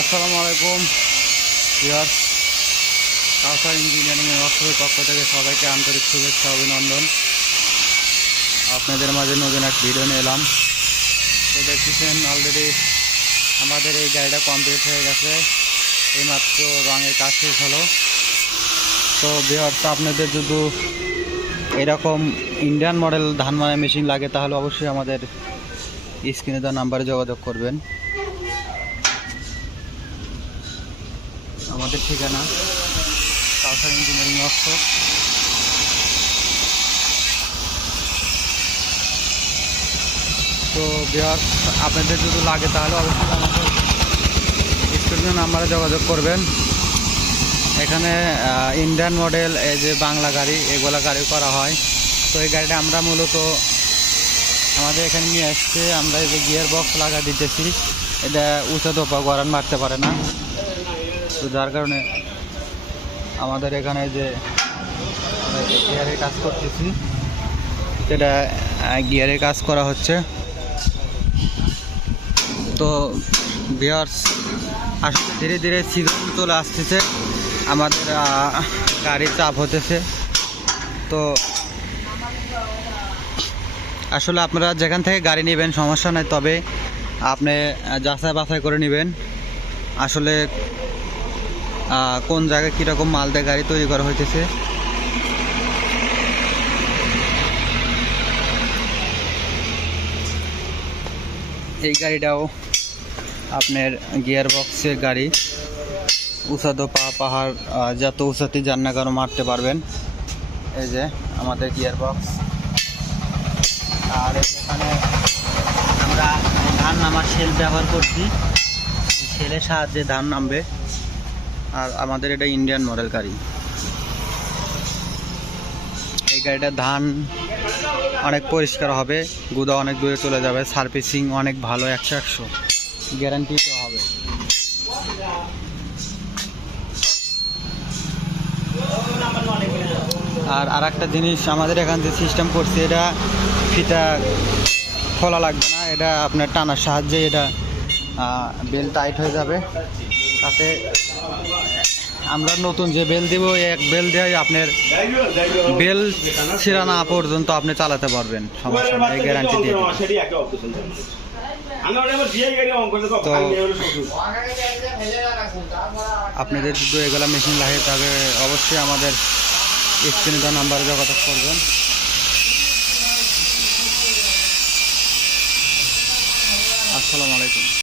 আসসালামু আলাইকুম। ইয়ার কাউসা ইঞ্জিনিয়ারিং ওয়ার্কশপের পক্ষ থেকে সবাইকে আন্তরিক শুভেচ্ছা, অভিনন্দন। আপনাদের মাঝে নতুন এক ভিডিও নিয়ে এলাম। তো দেখতেছেন অলরেডি আমাদের এই গাড়িটা কমপ্লিট হয়ে গেছে। এইমাত্র রঙের কাজ শেষ হলো। তো বিহার আপনাদের যদি এরকম ইন্ডিয়ান মডেল ধান মারা মেশিন লাগে, তাহলে অবশ্যই আমাদের স্ক্রিনে দেওয়া নাম্বারে যোগাযোগ করবেন। আমাদের ঠিকানা। কাউসার ইঞ্জিনিয়ারিং ওয়ার্কশপ তো বিহার আপনাদের যদি লাগে তাহলে অবশ্যই আমাদের স্ক্রিনে নাম্বারে যোগাযোগ করবেন। এখানে ইন্ডিয়ান মডেল এই যে বাংলা গাড়ি, এগুলা গাড়ি করা হয়। তো এই গাড়িটা আমরা মূলত আমাদের এখানে নিয়ে আসছে আমরা এই যে গিয়ার বক্স লাগা দিতেছি। এটা উঁচা দোপা গরান মারতে পারে না। তো যার কারণে আমাদের এখানে যে গিয়ারের কাজ করতেছি, সেটা গিয়ারের কাজ করা হচ্ছে। তো বিয়ার্স আসলে ধীরে ধীরে সিজন চলে আসতেছে, আমাদের গাড়ির চাপ হতেছে। তো আসলে আপনারা যেখান থেকে গাড়ি নেবেন, সমস্যা নাই, তবে আপনি যাচাই বাছাই করে নেবেন। আসলে কোন জায়গায় কীরকম মাল দিয়ে গাড়ি তৈরি করা হইতেছে? এই গাড়িটাও আপনার গিয়ার বক্সের গাড়ি। উঁচাদো পা, পাহাড় যত উঁচাতে যান কেন মারতে পারবেন। এই যে আমাদের গিয়ার বক্স আর এখানে আমরা ধান নামার সেল ব্যবহার করছি। সেলের সাহায্যে ধান নামবে। আর আমাদের এটা ইন্ডিয়ান মডেল গাড়ি। এই গাড়িটা ধান অনেক পরিষ্কার হবে, গুদা অনেক দূরে চলে যাবে, সার্ভিসিং অনেক ভালো, একশো একশো। গ্যারান্টি দেওয়া হবে। আর আর একটা জিনিস আমাদের এখান থেকে সিস্টেম করছে, এটা ফিতা খোলা লাগবে না, এটা আপনার টানার সাহায্যে এটা বেল টাইট হয়ে যাবে। তাতে আমরা নতুন যে বেল দিব এই এক বেল দিয়ে আপনার বেল ছিঁড়া না পর্যন্ত আপনি চালাতে পারবেন। সমস্যা নেই গ্যারান্টি দিয়ে তো আপনাদের যদি এগুলা মেশিন লাগে তবে অবশ্যই আমাদের স্ক্রিনে দেওয়া নাম্বারে যোগাযোগ করবেন। আসসালামু আলাইকুম।